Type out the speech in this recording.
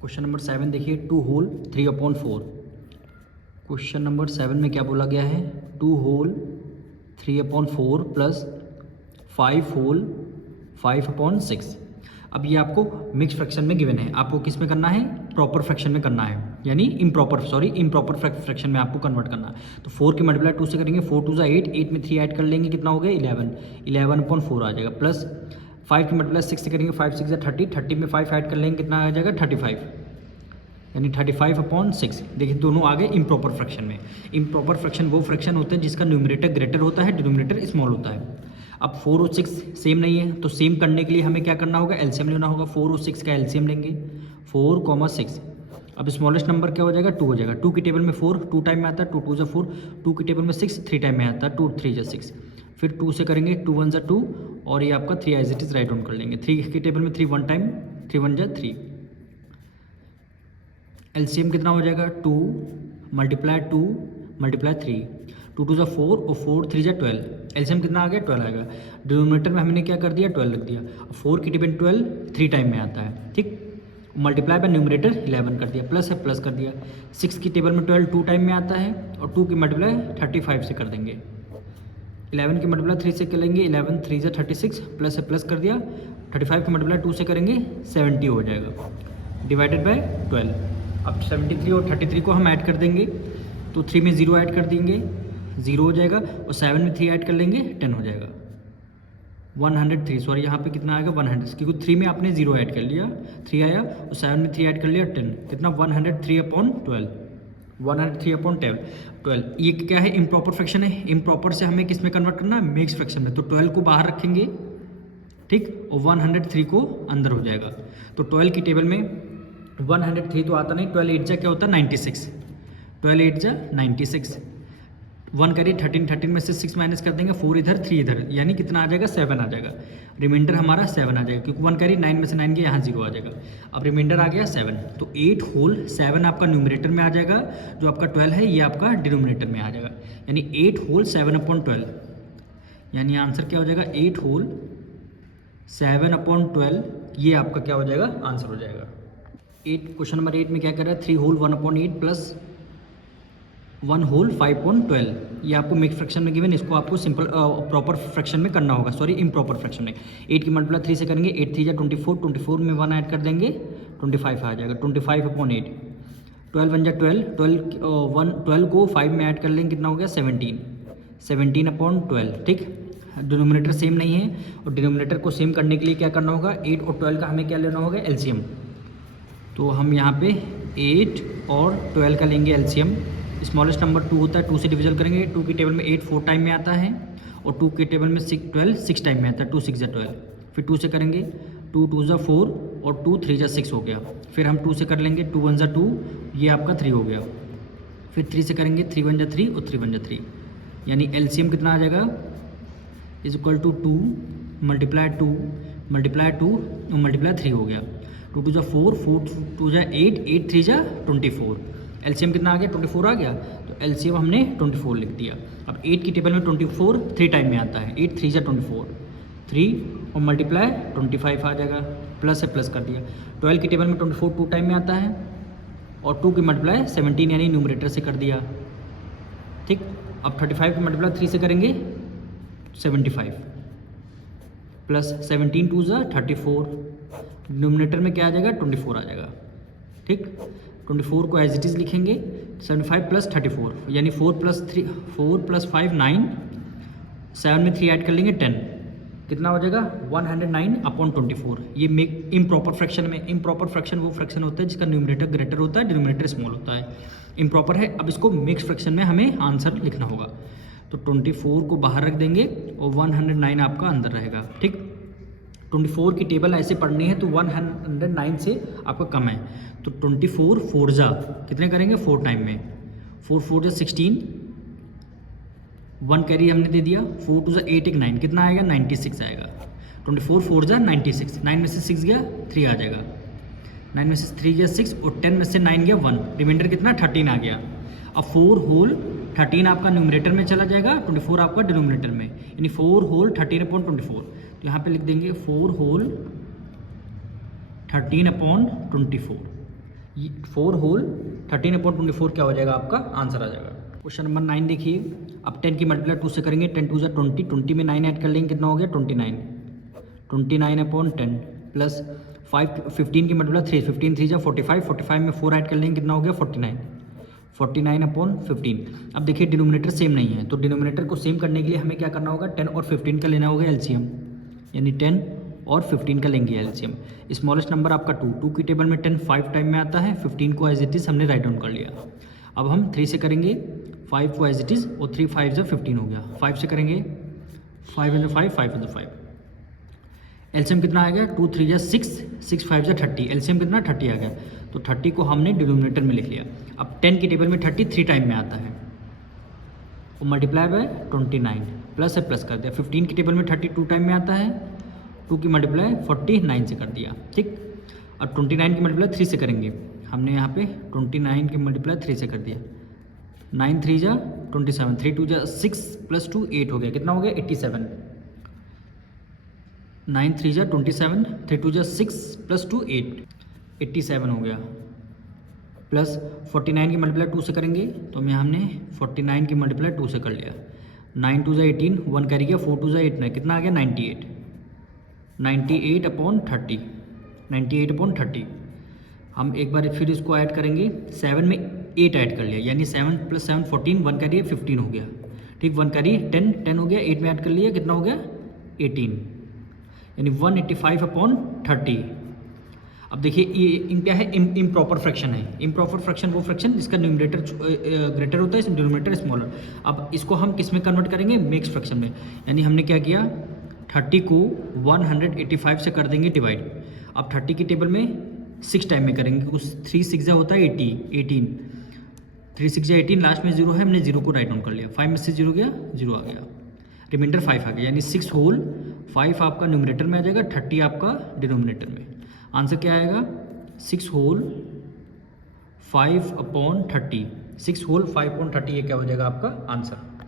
Question number 7 देखिए, 2 whole 3/4। Question number 7 में क्या बोला गया है, 2 होल 3/4 प्लस 5 होल 5/6। अब ये आपको मिक्स फ्रैक्शन में गिवन है, आपको किस में करना है, प्रॉपर फ्रैक्शन में करना है, यानी इम्प्रॉपर फ्रैक्शन में आपको कन्वर्ट करना है। तो 4 के मल्टीप्लाई 2 से करेंगे, 4 2 ज़ा 8, 8 में 3 ऐड कर लेंगे, कितना हो गया 11, 11/4 आ जाएगा। प्लस 5 के मल्टीप्लाई 6 से करेंगे, 5 6 ज़ा 30, 30 में 5 ऐड कर लेंगे, कितना आ जाएगा 35, यानी 35/6। देखिए दोनों आ गए इम्प्रॉपर फ्रैक्शन में। इम्प्रॉपर फ्रैक्शन वो फ्रैक्शन होता है जिसका न्यूमरेटर ग्रेटर होता है, डिनोमिनेटर स्मॉल होता है। अब 4 और 6 सेम नहीं है, तो सेम करने के लिए हमें क्या करना होगा, एलसीएम लेना होगा। 4 और 6 का एलसीएम लेंगे, 4, 6। अब स्मॉलेस्ट नंबर क्या हो जाएगा, 2 हो जाएगा। 2 की टेबल में 4 2 टाइम में आता है, 2 2 ज़ा 4। 2 की टेबल में 6 3 टाइम में आता है, 2 3 ज़ा 6। फिर 2 से करेंगे, 2 1 ज़ा 2, और ये आपका 3 as it is write down कर लेंगे। 3 की टेबल में 3 1 टाइम, 3 1 ज़ा 3। एलसीएम कितना हो जाएगा, 2 मल्टीप्लाई 2 मल्टीप्लाई 3, 2 2 ज़ा 4 और 4 3 ज़ा 12। एलसीएम कितना आ गया, 12 आएगा। डिनोमिनेटर में हमने क्या कर दिया, 12 रख दिया। 4 की टेबल 12 3 टाइम में आता है, ठीक। मल्टीप्लाई बाय न्यूमरेटर 11 कर दिया, प्लस है प्लस कर दिया। 6 की टेबल में 12 2 टाइम में आता है, और 2 की मल्टीप्लाई 35 से कर देंगे। 11 की मल्टीप्लाई 3 से करेंगे, 11 3 ज़ा 36, प्लस है प्लस कर दिया। 35 की मल्टीप्लाई 2 से करेंगे, 70 हो जाएगा, डिवाइडेड बाय 12। अब 73 और 33 को हम ऐड कर देंगे, तो 3 में 0 ऐड कर देंगे, 0 हो जाएगा, और 7 में 3 ऐड कर लेंगे, 10 हो जाएगा। 103, सॉरी यहाँ पे कितना आएगा 100, क्योंकि 3 में आपने 0 ऐड कर लिया, 3 आया, और 7 में 3 ऐड कर लिया, 10, कितना 103/12, 103/12। ये क्या है, इम्प्रॉपर फ्रैक्शन है। इम्प्रॉपर से हमें किस में कन्वर्ट करना है, मिक्स फ्रैक्शन में। तो 12 को बाहर रखेंगे, ठीक, और 103 को अंदर हो जाएगा। तो 12 की टेबल में 103 तो आता नहीं, 12 8 जा क्या होता है 96, 12 8 जा 96। 1 करिए 13, 13 में से 6 माइनस कर देंगे, 4 इधर 3 इधर, यानी कितना आ जाएगा 7 आ जाएगा। रिमाइंडर हमारा 7 आ जाएगा, क्योंकि 1 करिए 9 में से 9 गया, यहाँ 0 आ जाएगा। अब रिमाइंडर आ गया 7, तो 8 होल 7 आपका न्यूमरेटर में आ जाएगा, जो आपका 12 है ये आपका डिनोमिनेटर में आ जाएगा, यानी 8 होल 7/12, यानी आंसर क्या हो जाएगा 8 होल 7/12। ये आपका क्या हो जाएगा, आंसर हो जाएगा। 8 क्वेश्चन नंबर 8 में क्या कर रहा है, 3 होल 1/8 प्लस 1 होल 5/12। ये आपको मिक्स फ्रैक्शन में गिवन, इसको आपको सिंपल प्रॉपर फ्रैक्शन में करना होगा, सॉरी इम्प्रॉपर फ्रैक्शन में। 8 की मल्टीप्लाई 3 से करेंगे, 8 3 ज़ा 24, 24 में 1 ऐड कर देंगे, 25 आ जाएगा, 25/8। 12 1 ज़ा 12, 12 को 5 में ऐड कर लेंगे, कितना हो गया 17, 17/12, ठीक। डिनोमिनेटर सेम नहीं है, और डिनोमिनेटर को सेम करने के लिए क्या करना होगा, 8 और 12 का हमें क्या लेना होगा, एलसीएम। तो हम यहाँ पे 8 और 12 का लेंगे एलसीएम। स्मॉलेस्ट नंबर 2 होता है, 2 से डिविजन करेंगे। 2 की टेबल में 8 4 टाइम में आता है, और 2 की टेबल में 12 6 टाइम में आता है, 2 6 ज़ा 12। फिर 2 से करेंगे, 2 2 ज़ा 4, और 2 3 ज़ा 6 हो गया। फिर हम 2 से कर लेंगे, 2 1 ज़ा 2, ये आपका 3 हो गया। फिर 3 से करेंगे, 3 1 ज़ा 3 और 3 1 ज़ा 3, यानी एलसीएम कितना आ जाएगा, is equal to 2 multiply 2 multiply 2 और मल्टीप्लाई 3 हो गया। 2 2 ज़ा 4, 4 2 ज़ा 8, 8 3 ज़ा 24। एलसीएम कितना आ गया, 24 आ गया, तो एलसीएम हमने 24 लिख दिया। अब 8 की टेबल में 24 3 टाइम में आता है, 8 3 ज़ा 24, 3 और मल्टीप्लाई 25 आ जाएगा, प्लस है प्लस कर दिया। 12 की टेबल में 24 2 टाइम में आता है, और 2 की मल्टीप्लाई 17 यानी न्यूमरेटर से कर दिया, ठीक। अब 35 की मल्टीप्लाई 3 से करेंगे, 75 प्लस 17 2 ज़ा 34, डिनोमिनेटर में क्या आ जाएगा 24 आ जाएगा, ठीक। 24 को एज इट इज़ लिखेंगे, 75 प्लस 34, यानी 4 प्लस 5 9, 7 में 3 ऐड कर लेंगे 10, कितना हो जाएगा 109/24। ये मेक इम्प्रॉपर फ्रैक्शन में, इम्प्रॉपर फ्रैक्शन वो फ्रैक्शन होता है जिसका न्यूमरेटर ग्रेटर होता है, डिनोमिनेटर स्मॉल होता है, इम्प्रॉपर है। अब इसको मिक्स फ्रैक्शन में हमें आंसर लिखना होगा, तो 24 को बाहर रख देंगे, और 109 आपका अंदर रहेगा, ठीक। 24 की टेबल ऐसे पढ़नी है, तो 109 से आपका कम है, तो 24 4 ज़ा कितने करेंगे 4 टाइम में, 4 4 ज़ा 16, 1 कैरी हमने दे दिया, 4 2 ज़ा 8 1 9, कितना आएगा 96 आएगा। 24 4 ज़ा 96, 9 में से 6 गया 3 आ जाएगा, 9 में से 3 गया 6, और 10 में से 9 गया 1, रिमाइंडर कितना 13 आ गया। अब 4 होल 13 आपका न्यूमरेटर में चला जाएगा, 24 आपका डिनोमिनेटर में, यानी 4 होल 13/24। तो यहाँ पे लिख देंगे 4 होल 13/24, 4 होल 13/24 क्या हो जाएगा आपका आंसर आ जाएगा। क्वेश्चन नंबर 9 देखिए, अब 10 की मल्टीप्लाई 2 से करेंगे, 10 2 20, 20 में 9 ऐड कर लेंगे, कितना हो गया 29, 29/10 प्लस 15 की मल्टीप्लाई 3, 15 3 45, 45 में 4 ऐड कर लेंगे, कितना हो गया 49, 49/15। अब देखिए डिनोमिनेटर सेम नहीं है, तो डिनोमिनेटर को सेम करने के लिए हमें क्या करना होगा, 10 और 15 का लेना होगा एलसीएम, यानी 10 और 15 का लेंगे एलसीएम। स्मॉलेस्ट नंबर आपका 2 की टेबल में 10 5 टाइम में आता है, 15 को एज इट इज़ हमने राइट डाउन कर लिया। अब हम 3 से करेंगे 5 को एज इट इज़, और 3 5 से 15 हो गया। 5 से करेंगे 5 × 5 5 × 5, एलसीएम कितना आ गया 2 3 6, 6 5 30, एलसीएम कितना 30 आ गया। तो 30 को हमने डिनोमिनेटर में लिख लिया। अब 10 की टेबल में 30 3 टाइम में आता है, और मल्टीप्लाई बाय 29 प्लस है प्लस कर दिया। 15 की टेबल में 30 2 टाइम में आता है, 2 की मल्टीप्लाई 49 से कर दिया, ठीक। और 29 की मल्टीप्लाई 3 से करेंगे, हमने यहाँ पे 29 की मल्टीप्लाई 3 से कर दिया, 9 3 27, 3 2 6 + 2 8 हो गया, कितना हो गया 87, 9 3 27, 3 2 6 + 2 8, 87 हो गया। प्लस 49 की मल्टीप्लाई 2 से करेंगे, तो मैं हमने 49 की मल्टीप्लाई 2 से कर लिया, 9 2 18, 1 कैरी गया, 4 2 8 9, कितना आ गया 98, 98/30, 98/30। हम एक बार फिर इसको ऐड करेंगे, 7 में 8 ऐड कर लिया, यानी 7 + 7 14, 1 कैरी 15 हो गया, ठीक। 1 कैरी 10 हो गया, 8 में ऐड कर लिया, कितना हो गया 18, यानी 185/30। अब देखिए ये क्या है, इम्प्रॉपर फ्रैक्शन है। इम्प्रॉपर फ्रैक्शन वो फ्रैक्शन जिसका न्यूमरेटर ग्रेटर होता है, डिनोमिनेटर स्मॉलर। अब इसको हम किस में कन्वर्ट करेंगे, मिक्स फ्रैक्शन में। यानी हमने क्या किया, 30 को 185 से कर देंगे डिवाइड। अब 30 की टेबल में 6 टाइम में करेंगे, क्योंकि 3 6 होता है 18, 3 6 18, लास्ट में 0 है, हमने 0 को राइट डाउन कर लिया, 5 में से 0 गया 0 आ गया, रिमाइंडर 5 आ गया, यानी 6 होल 5 आपका न्यूमरेटर में आ जाएगा, 30 आपका डिनोमिनेटर में। आंसर क्या आएगा, 6 होल 5/30, 6 होल 5/30, ये क्या हो जाएगा आपका आंसर।